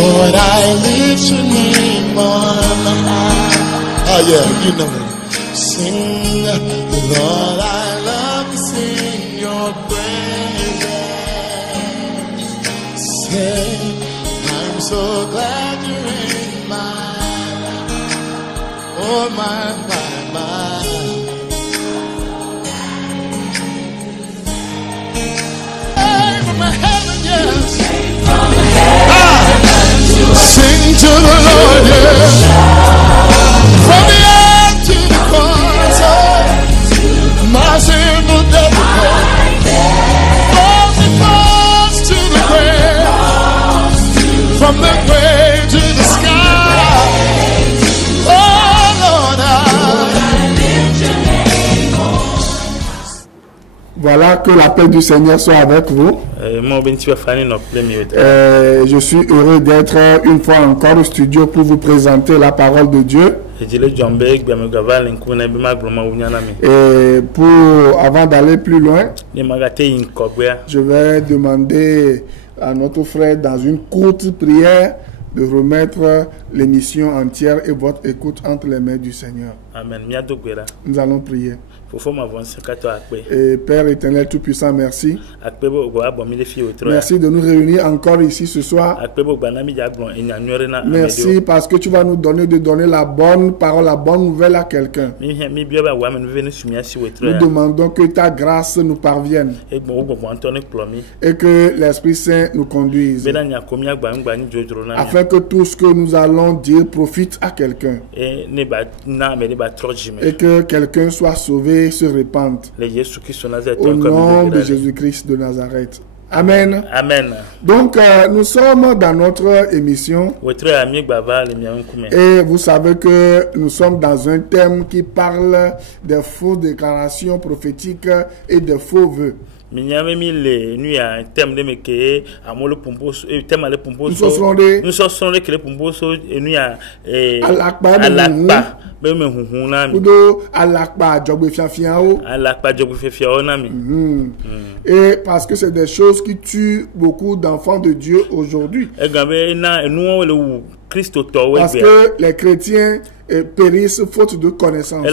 Lord, I lift your name on high. Oh yeah, you know it. Sing, Lord, I love to sing your praises. Say, I'm so glad you're in my life. Oh my. Sing to the Lord, yes. From the earth to the cross, my sinful devil. From the cross to the grave, from the grave to the sky. Oh Lord, Voilà, que la paix du Seigneur soit avec vous. Je suis heureux d'être une fois encore au studio pour vous présenter la parole de Dieu. Et avant d'aller plus loin, je vais demander à notre frère dans une courte prière de remettre l'émission entière et votre écoute entre les mains du Seigneur. Amen. Nous allons prier. Et Père éternel tout-puissant, merci. Merci de nous réunir encore ici ce soir. Merci parce que tu vas nous donner la bonne parole, la bonne nouvelle à quelqu'un. Nous demandons que ta grâce nous parvienne et que l'Esprit Saint nous conduise afin que tout ce que nous allons dire profite à quelqu'un et que quelqu'un soit sauvé, se répandent. Au nom de Jésus-Christ de Nazareth. Amen. Amen. Donc, nous sommes dans notre émission. Et vous savez que nous sommes dans un thème qui parle des fausses déclarations prophétiques et des faux vœux. Nous et parce que c'est des choses qui tuent beaucoup d'enfants de Dieu aujourd'hui. Parce que les chrétiens périssent faute de connaissance.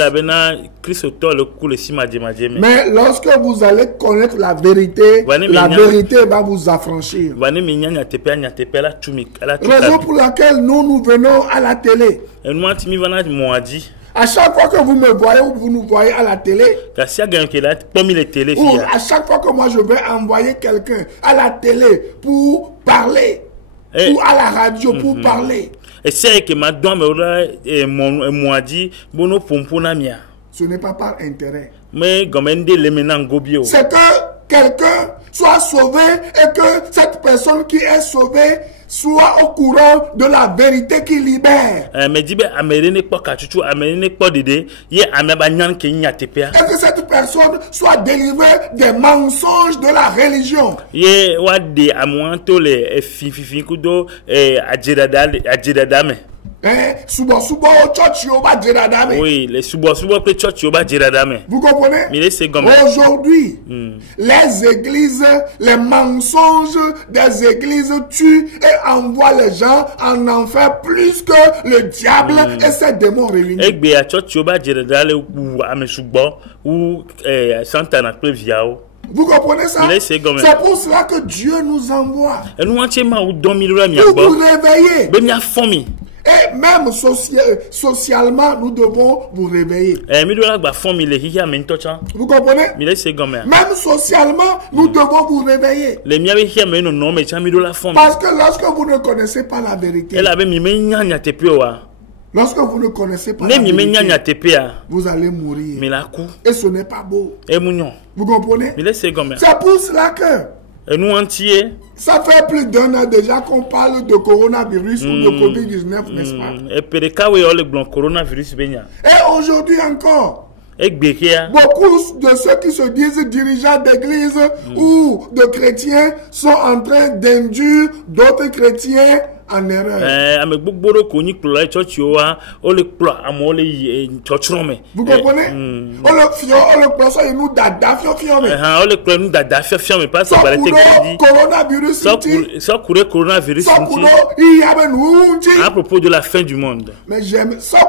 Mais lorsque vous allez connaître la vérité va vous affranchir. Raison pour laquelle nous venons à la télé. À chaque fois que vous me voyez ou vous nous voyez à la télé, ou à chaque fois que moi je vais envoyer quelqu'un à la télé pour parler, ou à la radio pour parler, ce n'est pas par intérêt. C'est que quelqu'un soit sauvé et que cette personne qui est sauvée soit au courant de la vérité qui libère. Et que cette personne soit délivrée des mensonges de la religion. Oui, les vous comprenez? Aujourd'hui, les églises, les mensonges des églises tuent et envoient les gens en enfer plus que le diable et ses démons réunis. Vous comprenez ça? C'est pour cela que Dieu nous envoie pour vous réveiller. Et même socialement, nous devons vous réveiller. Vous comprenez? Même socialement, nous devons vous réveiller. Parce que lorsque vous ne connaissez pas la vérité, lorsque vous ne connaissez pas la vérité, vous allez mourir. Et ce n'est pas beau. Vous comprenez? C'est pour cela que ça fait plus d'un an déjà qu'on parle de coronavirus ou de Covid-19, n'est-ce pas? Et aujourd'hui encore, beaucoup de ceux qui se disent dirigeants d'église ou de chrétiens sont en train d'induire d'autres chrétiens en erreur. Vous comprenez? On le prend ça et nous dada coronavirus. À propos de la fin du monde. Mais j'aime ça à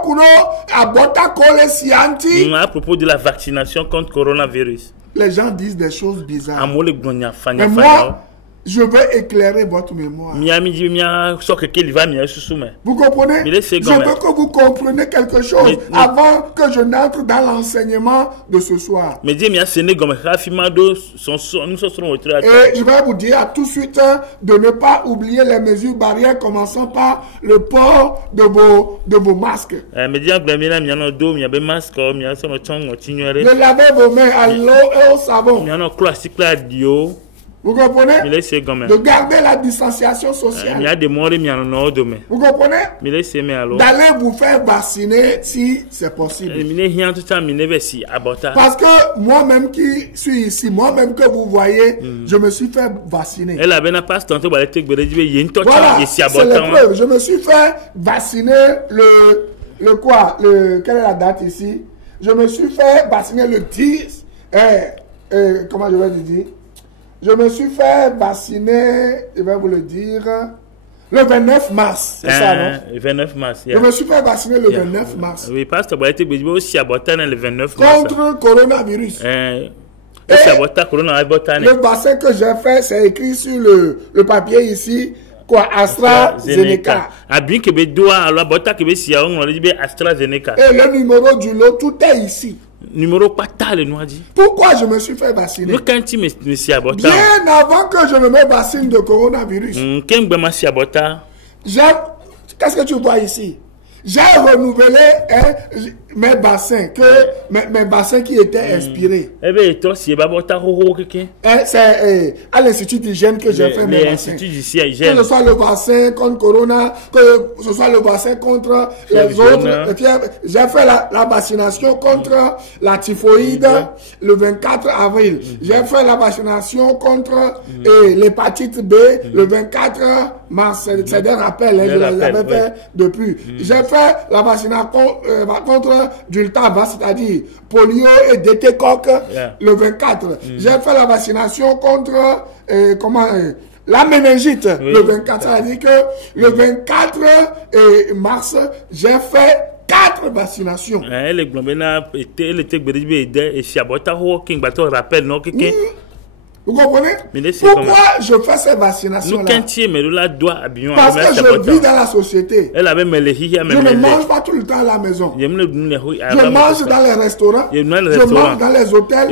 propos de la vaccination contre coronavirus. Les gens disent des choses bizarres. Mais moi, je veux éclairer votre mémoire. Vous comprenez? Je veux que vous compreniez quelque chose avant que je n'entre dans l'enseignement de ce soir. Et je vais vous dire tout de suite de ne pas oublier les mesures barrières, commençant par le port de vos masques. De laver vos mains à l'eau et au savon. Vous comprenez? De garder la distanciation sociale. Vous comprenez? D'aller vous faire vacciner si c'est possible. Parce que moi-même qui suis ici, moi-même que vous voyez, je me suis fait vacciner. Voilà, c'est la preuve. Je me suis fait vacciner quelle est la date ici? Je me suis fait vacciner le 10. Comment je vais le dire? Je me suis fait vacciner, je vais vous le dire, le 29 mars. C'est ça, non? Le 29 mars. Je me suis fait vacciner le 29 mars. Oui, parce que le 29 mars. Contre coronavirus. Le vaccin que j'ai fait, c'est écrit sur le papier ici. Quoi, AstraZeneca. Et le numéro du lot, tout est ici. Pourquoi je me suis fait vacciner? Bien avant que je ne me vaccine de coronavirus. Qu'est-ce que tu vois ici? J'ai renouvelé mes bassins, mes bassins qui étaient inspirés. C'est à l'Institut d'hygiène que j'ai fait mes bassins. Que ce soit le vaccin contre Corona, que ce soit le vaccin contre les autres. J'ai fait la vaccination contre la typhoïde le 24 avril. J'ai fait la vaccination contre l'hépatite B le 24 mars. C'est des rappels, je les avais fait depuis. J'ai fait la vaccination contre Dultava, c'est-à-dire polio et DT-coque le 24. J'ai fait la vaccination contre la méningite le 24. C'est-à-dire que le 24 mars, j'ai fait 4 vaccinations. Vous comprenez? Pourquoi je fais ces vaccinations-là? Parce que je vis dans la société. Je ne mange pas tout le temps à la maison. Je mange dans les restaurants. Je mange dans les hôtels.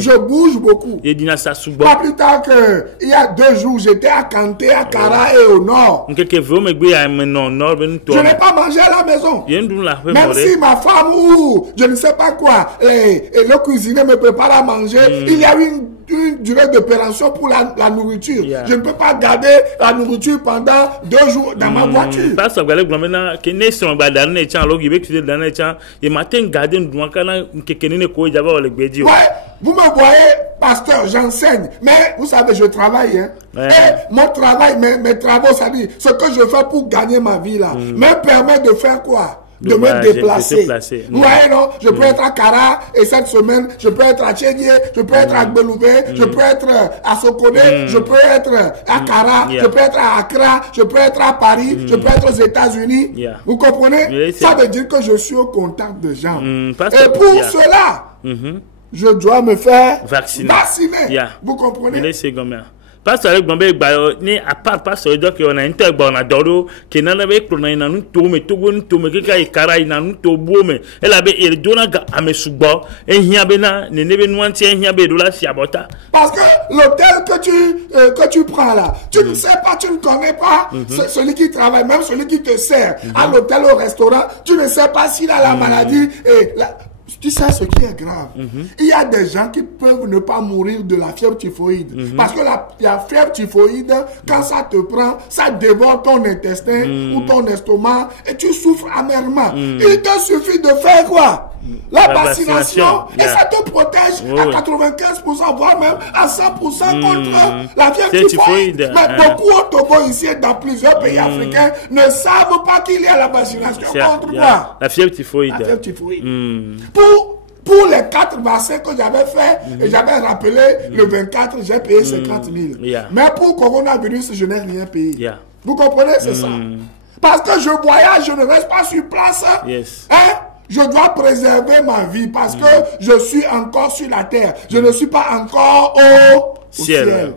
Je bouge beaucoup. Pas plus tard qu'il y a 2 jours, j'étais à Kanté, à Kara et au nord. Je n'ai pas mangé à la maison. Même si ma femme ou je ne sais pas quoi, le cuisinier me prépare à manger, il y a une durée d'opération pour la nourriture. Je ne peux pas garder la nourriture pendant 2 jours dans ma voiture. Ouais, vous me voyez, pasteur, j'enseigne. Mais vous savez, je travaille. Et mon travail, mes travaux, ça dit, ce que je fais pour gagner ma vie là, me permet de faire quoi? De me déplacer. Vous voyez, non? Je peux être à Kara et cette semaine, je peux être à Tchédié, je peux être à Belouvé, je peux être à Sokodé, je peux être à Kara, je peux être à Accra, je peux être à Paris, je peux être aux États-Unis. Vous comprenez? Ça veut dire que je suis au contact de gens. Et pour cela, je dois me faire vacciner. Vous comprenez? Parce que ni à part parce que on a interborna doro qui n'a pas cloné na nous tombe que kara ina nous tobome elle avait il donna à mes subo et hiabena ne nebe nuanti hiabe do la siabota. Parce que l'hôtel que tu prends là, tu ne sais pas, tu ne connais pas celui qui travaille, même celui qui te sert à l'hôtel, au restaurant, tu ne sais pas s'il a la maladie et tu sais ce qui est grave. Il y a des gens qui peuvent ne pas mourir de la fièvre typhoïde. Parce que la fièvre typhoïde, quand ça te prend, ça dévore ton intestin ou ton estomac et tu souffres amèrement. Il te suffit de faire quoi? La vaccination, et ça te protège à 95%, voire même à 100% contre la fièvre typhoïde. Mais beaucoup au Togo, ici et dans plusieurs pays africains, ne savent pas qu'il y a la vaccination contre quoi? La fièvre typhoïde. La fièvre typhoïde. Pour les 4 vaccins que j'avais fait, et j'avais rappelé le 24, j'ai payé 50 000. Mais pour coronavirus, je n'ai rien payé. Vous comprenez? C'est ça. Parce que je voyage, je ne reste pas sur place. Hein? Je dois préserver ma vie parce que je suis encore sur la terre. Je ne suis pas encore au ciel.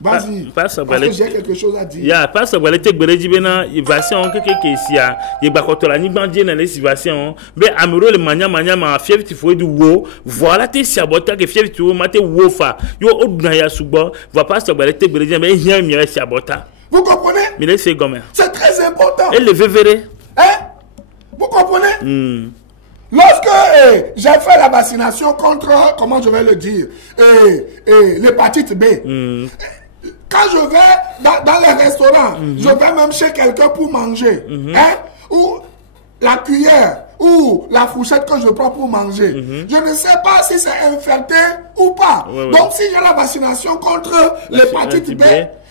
Vas-y, parce que j'ai quelque chose à dire. Parce que voilà, tu es bena vaccin que ici a, il va quand la nibandie dans les vaccins, mais amuro le mania ma fièvre typhoïde wo, voilà tes sabota que fièvre typhoïde mate wo fa, yo odnaya suba, va pas se voilà te brésilien mais rien mieux sabota. Vous comprenez? Mais c'est comme c'est très important. Et le verré. Hein? Vous comprenez? Lorsque j'ai fait la vaccination contre, comment je vais le dire, l'hépatite B. Quand je vais dans les restaurants, je vais même chez quelqu'un pour manger, hein, ou la cuillère, ou la fourchette que je prends pour manger. Je ne sais pas si c'est infecté ou pas. Donc, si j'ai la vaccination contre l'hépatite B,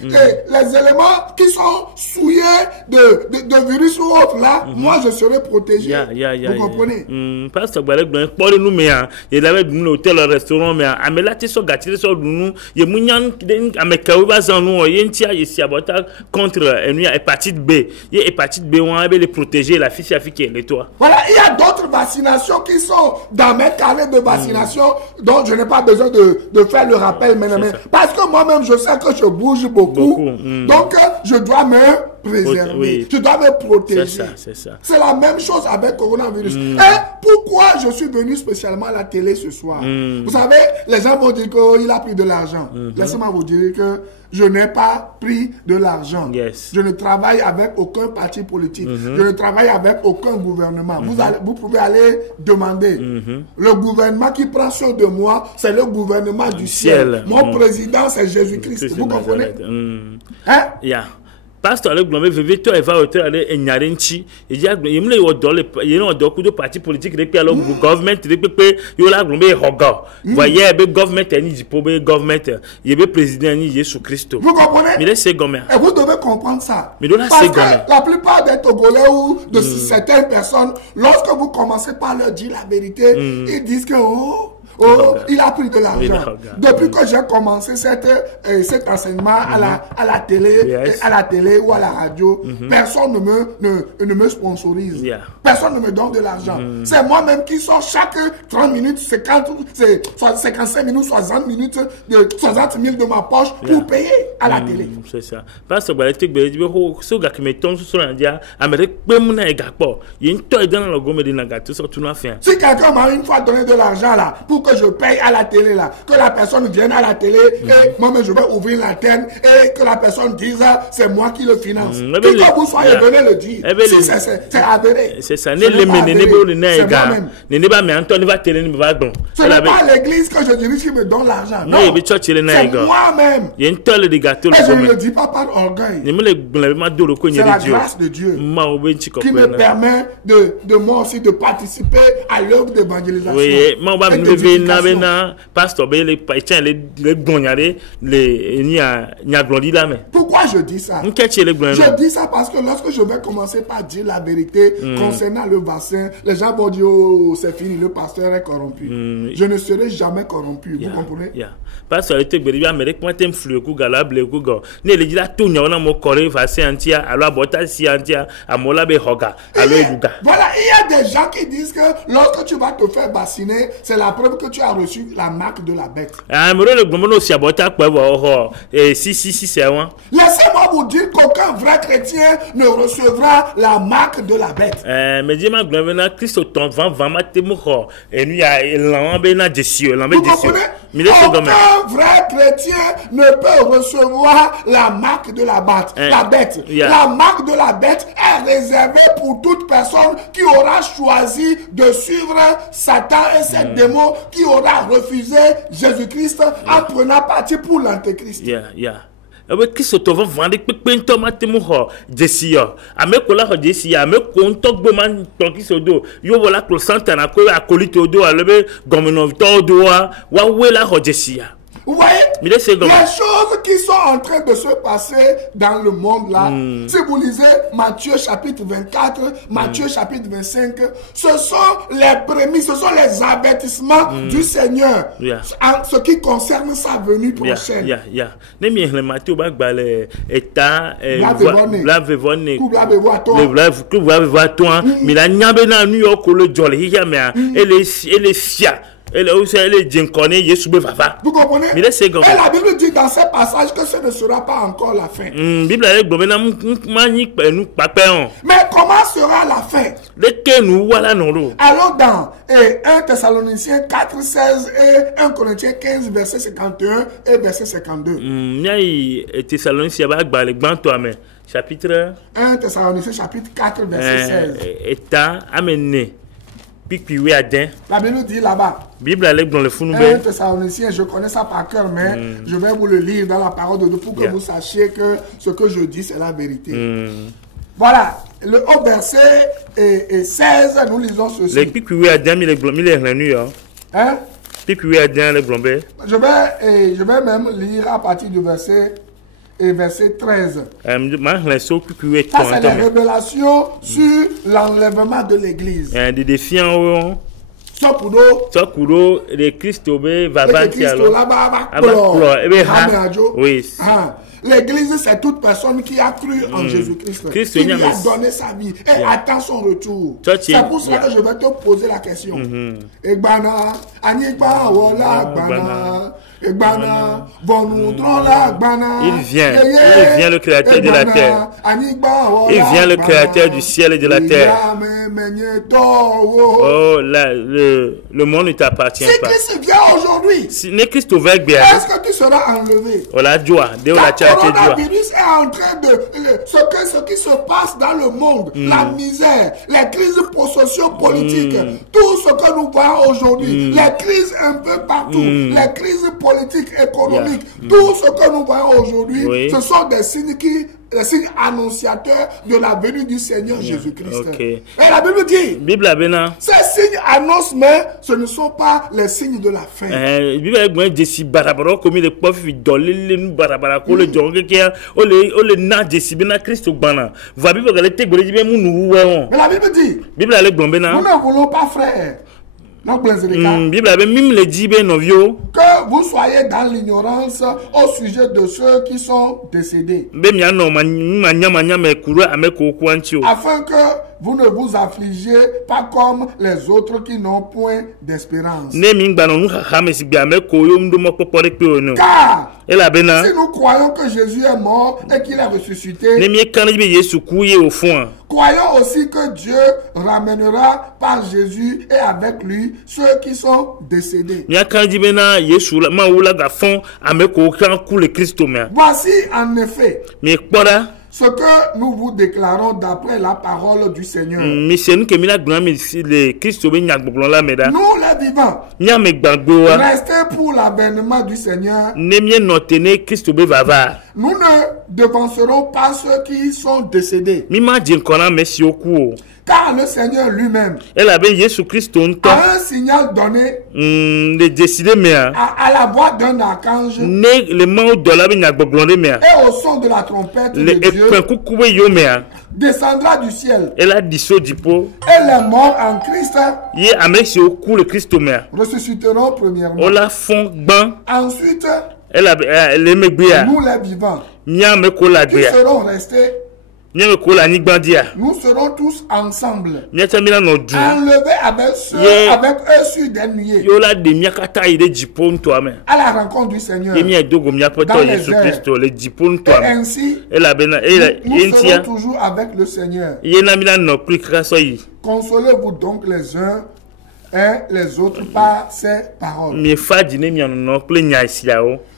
et les éléments qui sont souillés de virus ou autre là, moi je serai protégé. Vous comprenez? Parce que pour nous, mais il avait un hôtel, un restaurant, mais là tu es gâté sur nous. Il y a moyen avec nous, il y a ici contre l'hépatite B. Il y a l'hépatite B, on va les protéger, la fille qui est toi. Voilà, il y a d'autres vaccinations qui sont dans mes carnets de vaccination, dont je n'ai pas besoin de faire le rappel maintenant. Parce que moi-même, je sais que je bouge beaucoup. Donc, je dois me préserver. Je dois me protéger. C'est ça. C'est la même chose avec le coronavirus. Et pourquoi je suis venu spécialement à la télé ce soir? Vous savez, les gens vont dire qu'il a pris de l'argent. Laissez-moi vous dire que je n'ai pas pris de l'argent. Je ne travaille avec aucun parti politique. Je ne travaille avec aucun gouvernement. Vous pouvez aller demander. Le gouvernement qui prend soin de moi, c'est le gouvernement du ciel. Mon président, c'est Jésus-Christ. Vous comprenez? Hein? Parce que le gouvernement veut tout évaluer aller ignoranti et dire il me le doit il y a de partis politiques depuis alors gouvernement depuis il y a gouvernement hoga voyez le gouvernement ni du pauvre gouvernement il y a le président ni Jésus Christ. Vous comprenez? Mais c'est gomme. Et vous devez comprendre ça. Mais parce que la plupart des Togolais ou de certaines personnes, lorsque vous commencez par leur dire la vérité, ils disent que il a pris de l'argent. Depuis que j'ai commencé cet enseignement à la télé ou à la radio, personne ne me sponsorise. Personne ne me donne de l'argent. C'est moi-même qui sors chaque 30 minutes, 55 minutes, 60 minutes, 60 000 de ma poche pour payer à la télé. C'est ça. Parce que si quelqu'un m'a une fois donné de l'argent là, pour que je paye à la télé là, que la personne vienne à la télé et moi-même je vais ouvrir l'antenne et que la personne dise c'est moi qui le finance. Que vous soyez venu le dire. Si c'est avéré. C'est ça. Ce n'est pas l'église que je dirige qui me donne l'argent. Non, c'est moi-même. Et je ne le dis pas par orgueil. C'est la grâce de Dieu qui me permet de moi aussi de participer à l'œuvre d'évangélisation. Pourquoi je dis ça? Je dis ça parce que lorsque je vais commencer par dire la vérité concernant le vaccin, les gens vont dire oh, c'est fini, le pasteur est corrompu. Je ne serai jamais corrompu. Vous comprenez? Parce que voilà, il y a des gens qui disent que lorsque tu vas te faire vacciner, c'est la preuve que tu as reçu la marque de la bête. Laissez-moi vous dire qu'aucun vrai chrétien ne recevra la marque de la bête. Vous comprenez? Aucun vrai chrétien ne peut recevoir la marque de la bête. La marque de la bête est réservée pour toute personne qui aura choisi de suivre Satan et ses démons, qui aura refusé Jésus-Christ en prenant parti pour l'antéchrist. Kristo to vendre pepe nto matemu ho jesia amekola ho jesia ameko nto gboma to Kristo do yo wala ko santa na ko akolito do alebe gomino to do wa wela ho jesia. Vous voyez, les choses qui sont en train de se passer dans le monde là, si vous lisez Matthieu chapitre 24, Matthieu chapitre 25, ce sont les prémices, ce sont les avertissements du Seigneur en ce qui concerne sa venue prochaine. Vous comprenez? Et la Bible dit dans ce passage que ce ne sera pas encore la fin. Mais comment sera la fin? Alors dans 1 Thessaloniciens 4, 16 et 1 Corinthiens 15, verset 51 et verset 52. Chapitre 1 Thessaloniciens chapitre 4, verset 16. La Bible dit là-bas. 1 Thessaloniciens, je connais ça par cœur, mais je vais vous le lire dans la parole de Dieu pour que vous sachiez que ce que je dis, c'est la vérité. Voilà, le haut verset 16, nous lisons ceci. Hein? Je vais même lire à partir du verset 13. Ça, c'est la révélation sur l'enlèvement de l'église. L'église, c'est toute personne qui a cru en Jésus-Christ, qui lui a donné sa vie et attend son retour. C'est pour cela que je vais te poser la question. Il vient le créateur de la terre. Il vient le créateur du ciel et de la terre. Oh, là, le monde ne t'appartient pas. Si Christ vient aujourd'hui, est-ce que tu seras enlevé? Le coronavirus est en train de... Ce qui se passe dans le monde, la misère, les crises socio-politiques, tout ce que nous voyons aujourd'hui, les crises un peu partout, les crises politiques, économiques, tout ce que nous voyons aujourd'hui, ce sont des signes les signes annonciateurs de la venue du Seigneur Jésus-Christ. Et la Bible dit, ces signes annoncent, mais ce ne sont pas les signes de la fin. Mais la Bible dit, nous ne voulons pas, frère, que vous soyez dans l'ignorance au sujet de ceux qui sont décédés, afin que vous ne vous affligez pas comme les autres qui n'ont point d'espérance. Car si nous croyons que Jésus est mort et qu'il est ressuscité, croyons aussi que Dieu ramènera par Jésus et avec lui ceux qui sont décédés. Voici en effet ce que nous vous déclarons d'après la parole du Seigneur. Nous les vivants, restez pour l'avènement du Seigneur. Nous ne devancerons pas ceux qui sont décédés. Car le Seigneur lui-même a un signal donné à la voix d'un archange et au son de la trompette de Dieu descendra du ciel. Et les morts en Christ ressusciteront premièrement. Ensuite, nous les vivants qui seront restés, nous serons tous ensemble, enlevés avec eux sur des nuées, à la rencontre du Seigneur dans les airs. Et ainsi, nous serons toujours avec le Seigneur. Consolez-vous donc les uns et les autres par ces paroles.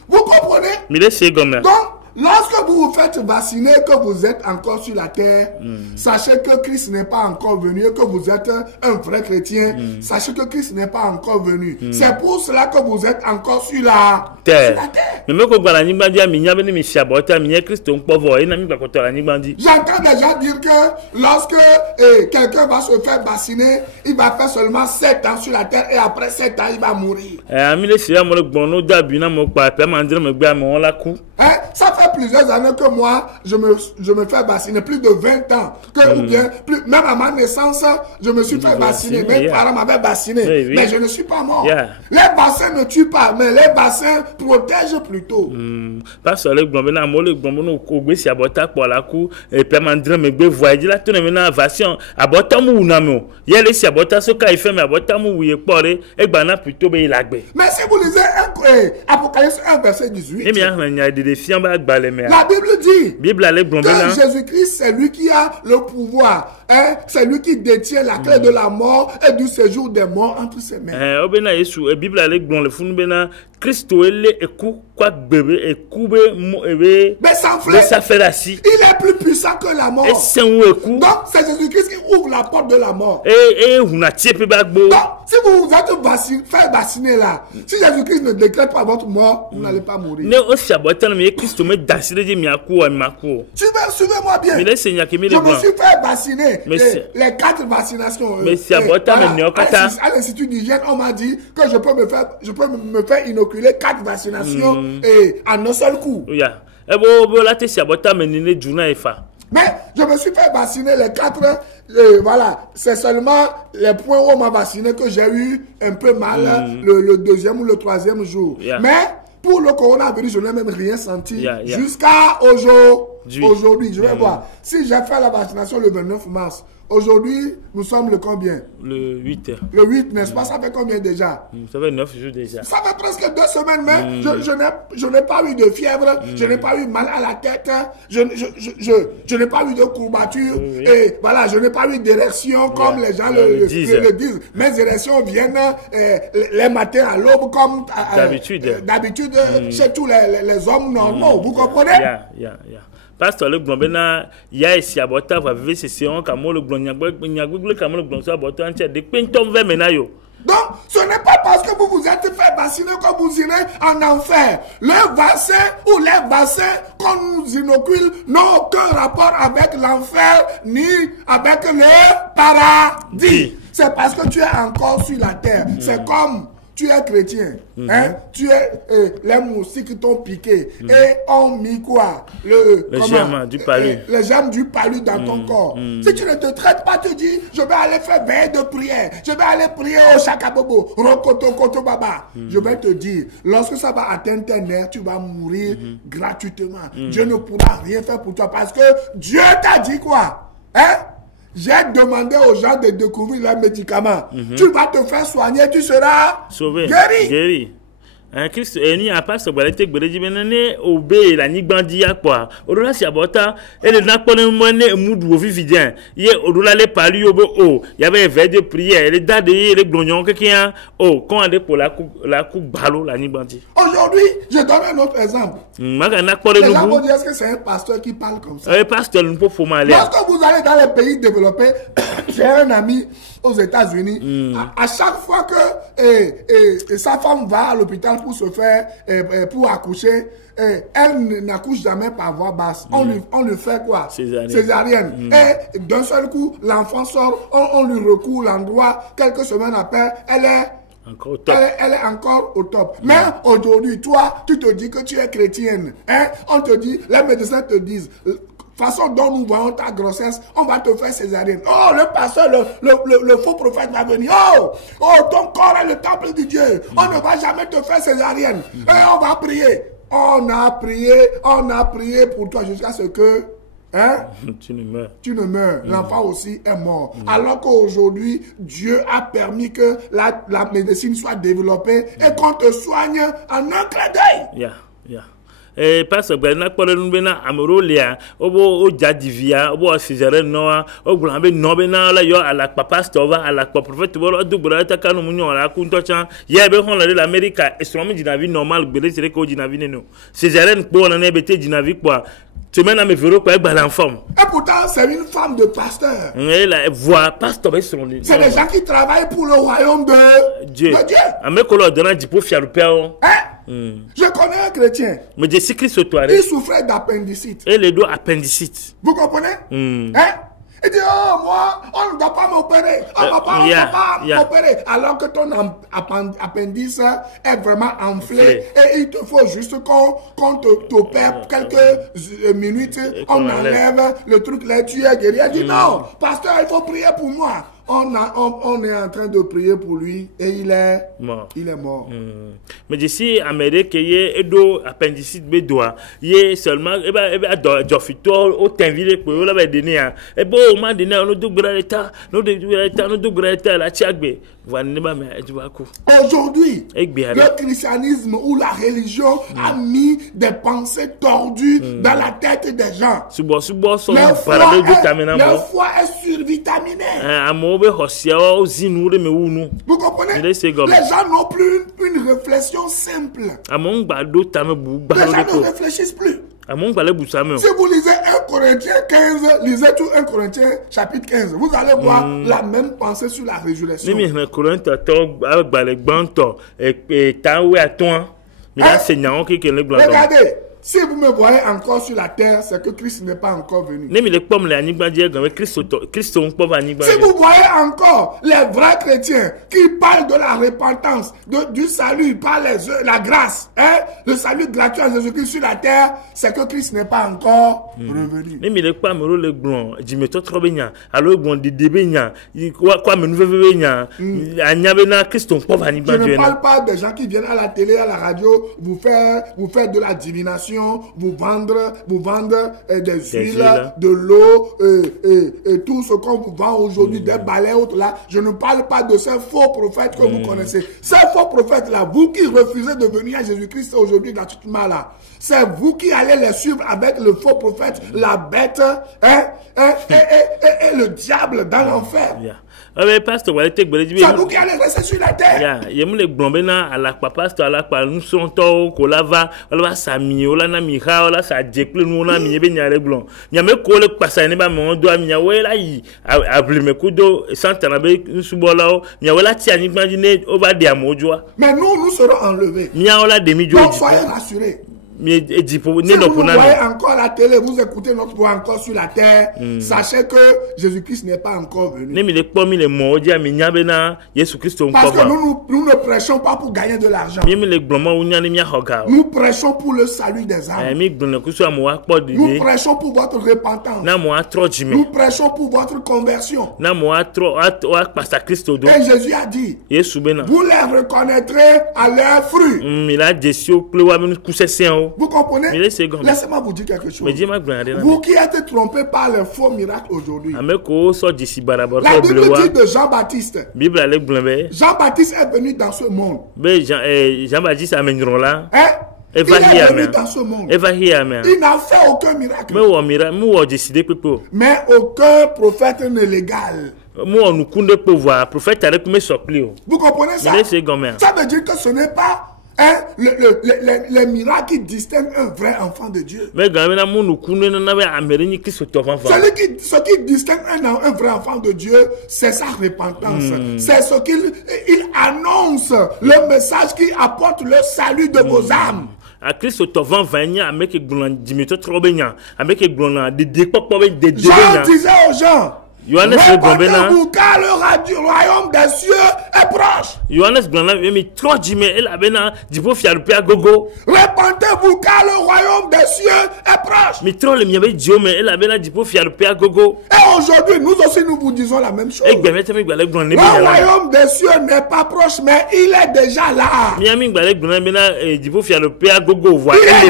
Vous comprenez? Donc, lorsque vous vous faites vacciner, que vous êtes encore sur la terre, sachez que Christ n'est pas encore venu et que vous êtes un vrai chrétien. Sachez que Christ n'est pas encore venu. C'est pour cela que vous êtes encore sur la terre. J'entends déjà dire que lorsque quelqu'un va se faire vacciner, il va faire seulement 7 ans sur la terre et après 7 ans, il va mourir. Ça fait plusieurs années que moi, je me fais vacciner, plus de 20 ans. Ou bien, même à ma naissance, je me suis fait vacciner. Mes parents m'avaient vacciné, mais je ne suis pas mort. Les vaccins ne tuent pas, mais les vaccins protègent plutôt. Parce que les gombenats, les gombenats, les gombenats, pour la cour, et puis mandre me be voyager là, tout le monde vaccin. Abotamu ou namo. Il y a les sabotas, ce qu'il fait, mais abotamu ou il porte, et bana plutôt be ilagbe. Mais si vous lisez Apocalypse 1 verset 18. Eh bien, il y a des défiants. La Bible dit que Jésus-Christ, c'est lui qui a le pouvoir. Hein? C'est lui qui détient la clé de la mort et du séjour des morts entre ses mains. Mais sans frère, il est plus puissant que la mort. Donc, c'est Jésus-Christ qui ouvre la porte de la mort. Donc, si vous vous êtes fait vacciner là, si Jésus-Christ ne décrète pas votre mort, vous n'allez pas mourir. Suivez-moi bien. Je me suis fait vacciner. Les 4 vaccinations. À l'Institut d'hygiène, on m'a dit que je peux me faire inoculer 4 vaccinations en un seul coup. Mais je me suis fait vacciner les 4. Voilà, c'est seulement les points où on m'a vacciné que j'ai eu un peu mal le 2e ou le 3e jour. Mais pour le coronavirus, je n'ai même rien senti jusqu'à aujourd'hui. Je vais voir. Si j'ai fait la vaccination le 29 mars, aujourd'hui, nous sommes le combien? Le 8. Le 8, n'est-ce pas? Ça fait combien déjà? Ça fait 9 jours déjà. Ça fait presque 2 semaines, mais je n'ai pas eu de fièvre, je n'ai pas eu mal à la tête, je n'ai pas eu de courbature, et voilà, je n'ai pas eu d'érection comme les gens le disent. Mes érections viennent les matins à l'aube comme d'habitude chez tous les hommes normaux, vous comprenez? Pasteur le globena ya esi abota va vivre c'est on comme le glonyagbe comme le glonso abota entier de pinton vers menayo. Donc, ce n'est pas parce que vous vous êtes fait vacciner que vous irez en enfer. Le vaccin ou les vaccins qu'on nous inocule n'ont aucun rapport avec l'enfer ni avec le paradis. C'est parce que tu es encore sur la terre. C'est comme tu es chrétien, hein? Tu es les moustiques t'ont piqué et ont mis quoi? Les germes du palu. Les germes du palu dans ton corps. Si tu ne te traites pas, tu dis je vais aller faire veille de prière, je vais aller prier au Chakabobo, Rokoto Koto Baba. Je vais te dire, lorsque ça va atteindre tes nerfs, tu vas mourir gratuitement. Dieu ne pourra rien faire pour toi parce que Dieu t'a dit quoi? Hein? J'ai demandé aux gens de découvrir les médicaments. Tu vas te faire soigner, tu seras sauvé, guéri. Christ ni a pas sobalete gbereji benane obé la nigbandi ya kwa orola si abota ele na pone mone mudu ovividien ye orola le pali obo o y avait veille de prière le dade le glognon quelqu'un quand ande pour la coup balo la nigbandi. Aujourd'hui, je donne un autre exemple. Magana pore nous vous dire que c'est un pasteur qui parle comme ça. Un pasteur nous peut former. Lorsque vous allez dans les pays développés, j'ai un ami aux États-Unis, à chaque fois que sa femme va à l'hôpital pour se faire, pour accoucher, elle n'accouche jamais par voie basse. On lui fait quoi? Césarienne. Et d'un seul coup, l'enfant sort, on lui recourt l'endroit, quelques semaines après, elle est encore au top. Mais aujourd'hui, toi, tu te dis que tu es chrétienne. Hein? On te dit, les médecins te disent, façon dont nous voyons ta grossesse, on va te faire césarienne. Oh, le pasteur, le faux prophète va venir. Oh, ton corps est le temple de Dieu. On ne va jamais te faire césarienne. Et on va prier. On a prié pour toi jusqu'à ce que tu ne meurs. L'enfant aussi est mort. Alors qu'aujourd'hui, Dieu a permis que la médecine soit développée et qu'on te soigne en un clin d'œil. pasteur Bernard Paul Bena Amorolia, Obo Jadivia, Obo César Noah, Oglambe Nobena, la yo à la papa Stova, à la prophète Bolo, Dubrata Canomunion, à la Kuntochan, Yabe Hon l'Amérique, et sur le dinavi normal, Bélis Reco Dinavino. César Paul en ebété Dinavi quoi. Tu mènes à mes vélos pour être en forme. Et pourtant, c'est une femme de pasteur. Et la voix, pasteur, c'est des gens qui travaillent pour le royaume de Dieu. À mes collègues, donnant du pauvre fier père. Je connais un chrétien. Mais je sais Christ au toit. Il souffrait d'appendicite. Et les dos appendicite. Vous comprenez? Il dit, oh, moi, on ne doit pas m'opérer. On ne va pas m'opérer. Alors que ton appendice est vraiment enflé. Et il te faut juste qu'on t'opère quelques minutes. On enlève le truc là, tu es guéri. Il dit, non, pasteur, il faut prier pour moi. On est en train de prier pour lui et il est mort. Mais d'ici, Amérique, il y a do appendicite bédois. Il y a seulement, au t'invite pour la donner. Et bon, au moment donné, nous aujourd'hui, le christianisme ou la religion a mis des pensées tordues dans la tête des gens. Leur foi est survitaminée. Vous comprenez? Les gens n'ont plus une réflexion simple. Les gens ne réfléchissent plus. Si vous lisez 1 Corinthiens 15, lisez tout 1 Corinthiens chapitre 15, vous allez voir la même pensée sur la résurrection. Regardez. Si vous me voyez encore sur la terre, c'est que Christ n'est pas encore venu. Si vous voyez encore les vrais chrétiens qui parlent de la repentance, du salut par la grâce, le salut gratuit en Jésus-Christ sur la terre, c'est que Christ n'est pas encore revenu. Je ne parle pas des gens qui viennent à la télé, à la radio, vous faire de la divination, vous vendre des huiles, de l'eau, et tout ce qu'on vous vend aujourd'hui, des balais autres là. Je ne parle pas de ces faux prophètes que vous connaissez. Ces faux prophètes là, vous qui refusez de venir à Jésus-Christ aujourd'hui gratuitement là, c'est vous qui allez les suivre avec le faux prophète, la bête, et le diable dans l'enfer. Pasteur, c'est vous qui allez rester sur la terre. Mais nous serons enlevés. Donc soyez rassurés. Si vous voyez encore la télé, vous écoutez notre voix encore sur la terre, sachez que Jésus-Christ n'est pas encore venu. Parce que nous ne prêchons pas pour gagner de l'argent. Nous prêchons pour le salut des âmes. Nous prêchons pour votre repentance. Nous prêchons pour votre conversion. Et Jésus a dit, vous les reconnaîtrez à leurs fruits. Vous comprenez? Laissez-moi vous dire quelque chose. Vous qui êtes trompés par les faux miracles aujourd'hui. La Bible dit de Jean-Baptiste. Jean-Baptiste est venu dans ce monde. Jean-Baptiste là. Il est venu dans ce monde. Il n'a fait aucun miracle. Mais aucun prophète n'est légal. Vous comprenez ça? Ça veut dire que ce n'est pas les miracles qui distinguent un vrai enfant de Dieu. Ce qui distingue un vrai enfant de Dieu, c'est sa repentance. C'est ce qu'il annonce, le message qui apporte le salut de vos âmes. Jean disait aux gens, répondez-vous car le royaume des cieux est proche. Répondez-vous car le royaume des cieux est proche. Et aujourd'hui, nous aussi nous vous disons la même chose. Le royaume des cieux n'est pas proche, mais il est déjà là. Il est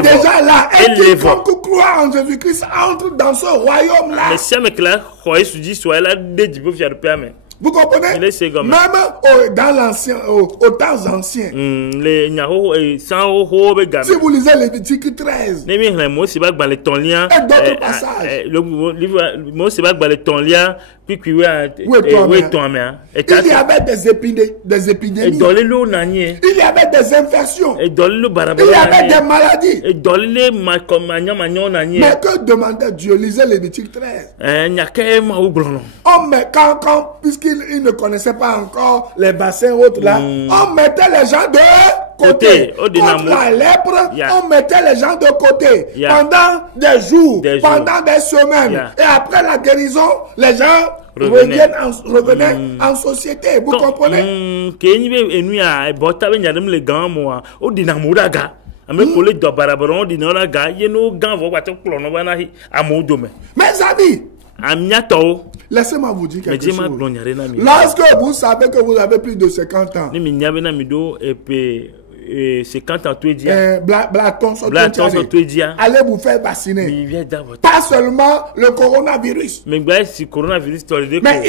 déjà là. Et quiconque croit en Jésus-Christ entre dans ce royaume-là. Vous comprenez? Même dans l'ancien, aux temps anciens. Si vous lisez Lévitique 13 et d'autres passages, il y avait des épidémies, il y avait des infections, il y avait des maladies. Mais que demandait Dieu? Lisez Lévitique 13. Puisqu'il ne connaissait pas encore les bassins autres là, on mettait les gens de côté. Contre la lèpre, on mettait les gens de côté pendant des jours, pendant des semaines. Et après la guérison, les gens revenaient en société. Vous comprenez? Mes amis, laissez-moi vous dire quelque chose. Lorsque vous savez que vous avez plus de 50 ans, 50 ans, allez vous faire vacciner. Pas seulement le coronavirus. Mais il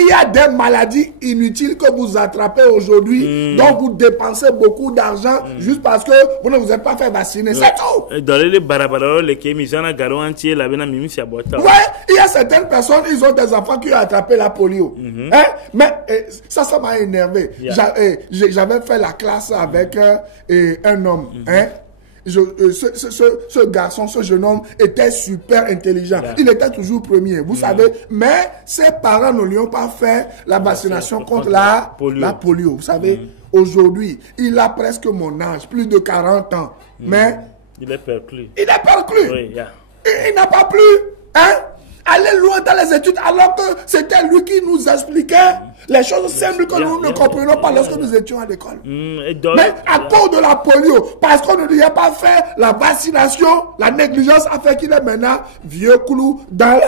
y a des maladies inutiles que vous attrapez aujourd'hui, dont vous dépensez beaucoup d'argent juste parce que vous ne vous êtes pas fait vacciner. C'est tout. Ouais, il y a certaines personnes, ils ont des enfants qui ont attrapé la polio. Hein? Mais ça m'a énervé. J'avais fait la classe avec un homme, hein? Ce garçon, ce jeune homme était super intelligent. Il était toujours premier, vous savez. Mais ses parents ne lui ont pas fait la vaccination contre la polio. Vous savez, aujourd'hui, il a presque mon âge, plus de 40 ans. Mais il est perclus. Il n'a pas plu, hein? Aller loin dans les études alors que c'était lui qui nous expliquait les choses simples que nous ne comprenions pas lorsque nous étions à l'école. Mais à cause de la polio, parce qu'on ne lui a pas fait la vaccination, la négligence a fait qu'il est maintenant vieux clou dans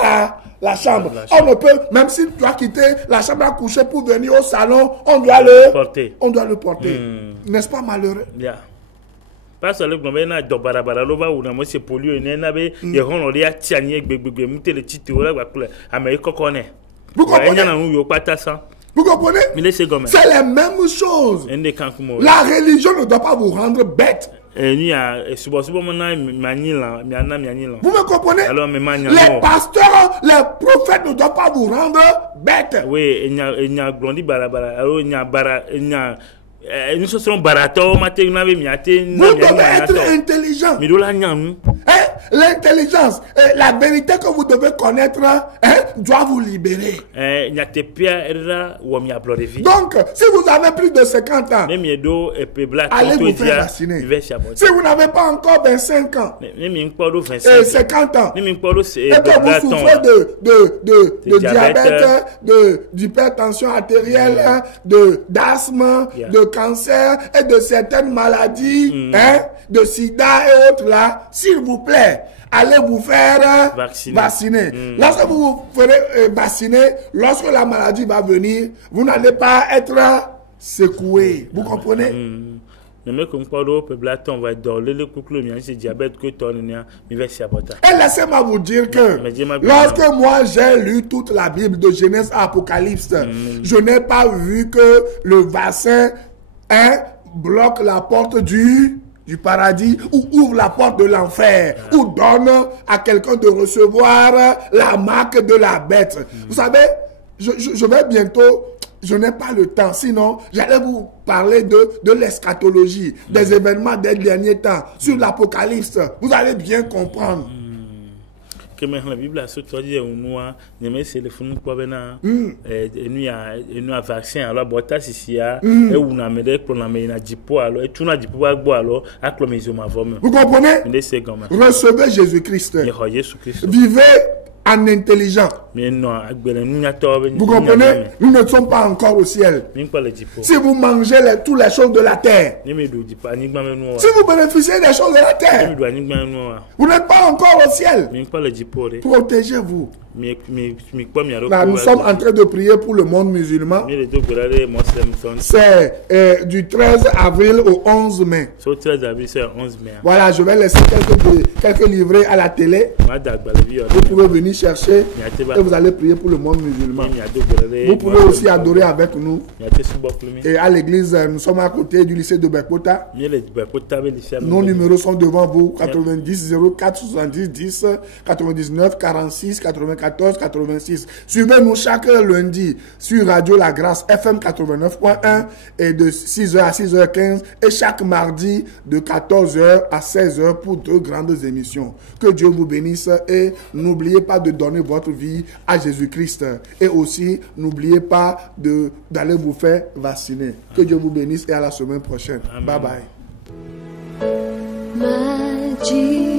la chambre. On ne peut, même s'il doit quitter la chambre à coucher pour venir au salon, on doit le porter. N'est-ce pas malheureux? Pas seulement que na do barabara lo ba una mo se polio ene na be ye hono ri atianye gbegbe mute le titi wala gba kule ame kokone. Vous comprenez? Vous comprenez? C'est les mêmes choses. La religion ne doit pas vous rendre bête. Vous me comprenez? Les pasteurs, les prophètes ne doivent pas vous rendre bête. Oui, nous sommes barato, vous devez être intelligent. L'intelligence, la vérité que vous devez connaître, doit vous libérer. Donc, si vous avez plus de 50 ans, allez vous faire vacciner. Si vous n'avez pas encore 25 ans, 50 ans, et que vous souffrez de diabète, d'hypertension artérielle, d'asthme, de cancer et de certaines maladies, de sida et autres là, s'il vous plaît, allez vous faire vacciner. Lorsque vous vous ferez vacciner, lorsque la maladie va venir, vous n'allez pas être secoué. Vous comprenez? Et laissez-moi vous dire que lorsque moi j'ai lu toute la Bible de Genèse à Apocalypse, je n'ai pas vu que le vaccin bloque la porte du paradis ou ouvre la porte de l'enfer ou donne à quelqu'un de recevoir la marque de la bête. Vous savez, je vais bientôt, je n'ai pas le temps, sinon j'allais vous parler de l'eschatologie, des événements des derniers temps, sur l'Apocalypse. Vous allez bien comprendre. Que la Bible a sorti nous c'est le fond quoi bena et nous a vaccin alors bota ici et on a mené pour la meina dipo alors et tout na dipo agbo alors acclamation ma voix. Vous comprenez? Recevez Jésus-Christ. Vivez en intelligent. Vous comprenez? Nous ne sommes pas encore au ciel. Si vous mangez toutes les choses de la terre, si vous bénéficiez des choses de la terre, vous n'êtes pas encore au ciel. Protégez-vous. Là, nous sommes en train de prier pour le monde musulman. C'est du 13 avril au 11 mai. Voilà, je vais laisser quelques livrets à la télé. Vous pouvez venir chercher et vous allez prier pour le monde musulman. Vous pouvez aussi adorer avec nous. Et à l'église, nous sommes à côté du lycée de Bekota. Nos numéros sont devant vous. 90 04 70 10 99 46 94 86. Suivez-nous chaque lundi sur Radio La Grâce FM 89.1 et de 6h à 6h15 et chaque mardi de 14h à 16h pour 2 grandes émissions. Que Dieu vous bénisse et n'oubliez pas de donner votre vie à Jésus-Christ. Et aussi, n'oubliez pas d'aller vous faire vacciner. Que Dieu vous bénisse et à la semaine prochaine. Amen. Bye bye.